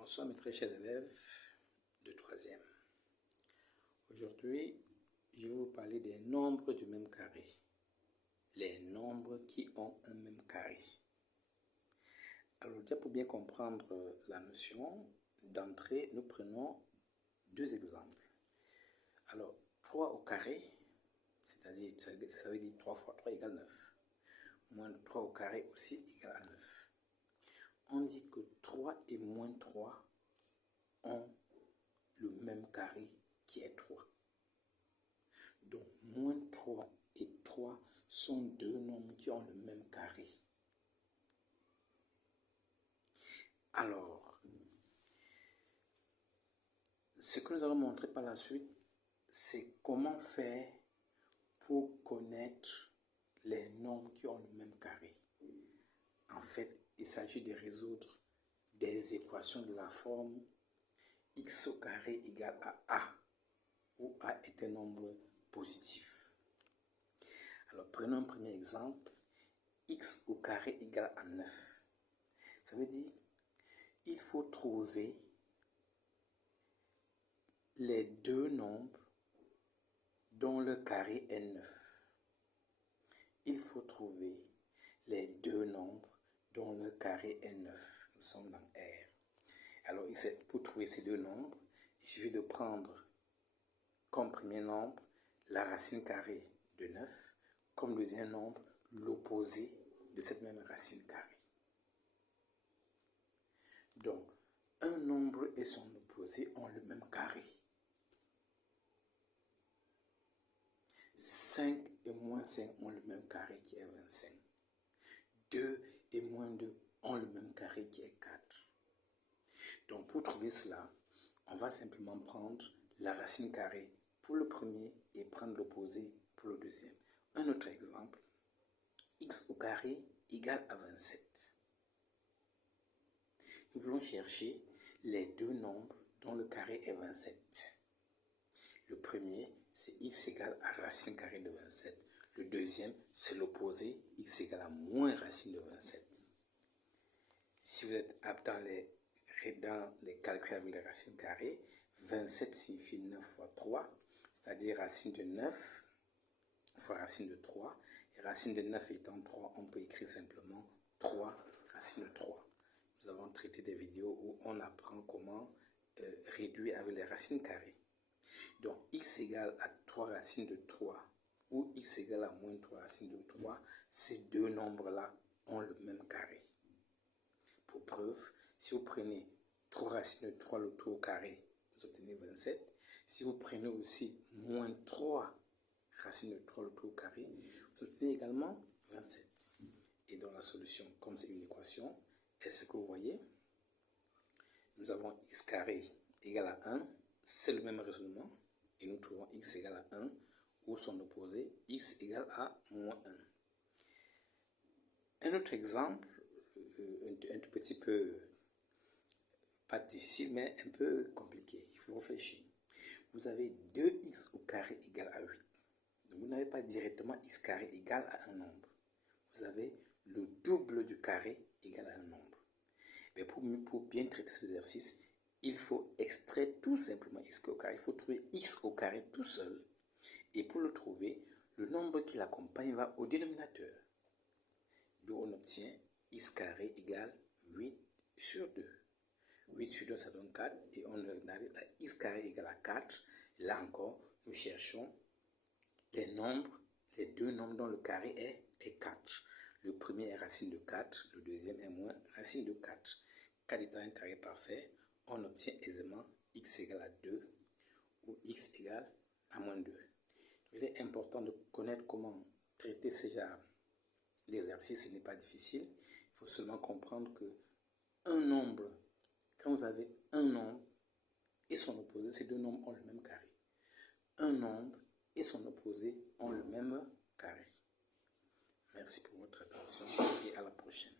Bonsoir mes très chers élèves de 3e. Aujourd'hui, je vais vous parler des nombres du même carré. Les nombres qui ont un même carré. Alors déjà pour bien comprendre la notion, d'entrée, nous prenons deux exemples. Alors 3 au carré, c'est-à-dire ça veut dire 3 fois 3 égale 9. Moins 3 au carré aussi égale à 9. On dit que 3 et moins 3 ont le même carré qui est 3. Donc, moins 3 et 3 sont deux nombres qui ont le même carré. Alors, ce que nous allons montrer par la suite, c'est comment faire pour connaître les nombres qui ont le même carré. En fait, il s'agit de résoudre des équations de la forme x au carré égale à a, où a est un nombre positif. Alors, prenons un premier exemple, x au carré égale à 9. Ça veut dire, il faut trouver les deux nombres dont le carré est 9. Il faut trouver les deux nombres dont le carré est 9. Nous sommes dans R. Alors, pour trouver ces deux nombres, il suffit de prendre comme premier nombre la racine carrée de 9, comme deuxième nombre l'opposé de cette même racine carrée. Donc, un nombre et son opposé ont le même carré. 5 et moins 5 ont le même carré qui est 25. 2 et moins 2 ont le même carré qui est 4. Donc, pour trouver cela, on va simplement prendre la racine carrée pour le premier et prendre l'opposé pour le deuxième. Un autre exemple, x au carré égale à 27. Nous voulons chercher les deux nombres dont le carré est 27. Le premier, c'est x égale à racine carrée de 27. Le deuxième, c'est l'opposé, x égale à moins racine de 27. Si vous êtes apte dans les calculs avec les racines carrées, 27 signifie 9 fois 3, c'est-à-dire racine de 9 fois racine de 3. Et racine de 9 étant 3, on peut écrire simplement 3 racine de 3. Nous avons traité des vidéos où on apprend comment réduire avec les racines carrées. Donc, x égale à 3 racines de 3 ou x égale à moins 3 racines de 3, ces deux nombres-là ont le même carré. Pour preuve, si vous prenez 3 racines de 3 le tout au carré, vous obtenez 27. Si vous prenez aussi moins 3 racines de 3 le tout au carré, vous obtenez également 27. Et dans la solution, comme c'est une équation, est-ce que vous voyez? Nous avons x carré égale à 1, c'est le même raisonnement, et nous trouvons x égale à 1, ou son opposé, x égale à moins 1. Un autre exemple, un tout petit peu, pas difficile, mais un peu compliqué, il faut réfléchir. Vous avez 2x au carré égale à 8. Donc vous n'avez pas directement x carré égale à un nombre. Vous avez le double du carré égal à un nombre. Mais pour bien traiter cet exercice, il faut extraire tout simplement x au carré. Il faut trouver x au carré tout seul. Et pour le trouver, le nombre qui l'accompagne va au dénominateur. D'où on obtient x carré égale 8 sur 2. 8 sur 2, ça donne 4. Et on arrive à x carré égale à 4. Là encore, nous cherchons les deux nombres dont le carré est 4. Le premier est racine de 4, le deuxième est moins racine de 4. 4 étant un carré parfait, on obtient aisément x égale à 2 ou x égale à moins 2. Il est important de connaître comment traiter ce genre d'exercice, ce n'est pas difficile. Il faut seulement comprendre que un nombre, quand vous avez un nombre et son opposé, ces deux nombres ont le même carré. Un nombre et son opposé ont le même carré. Merci pour votre attention et à la prochaine.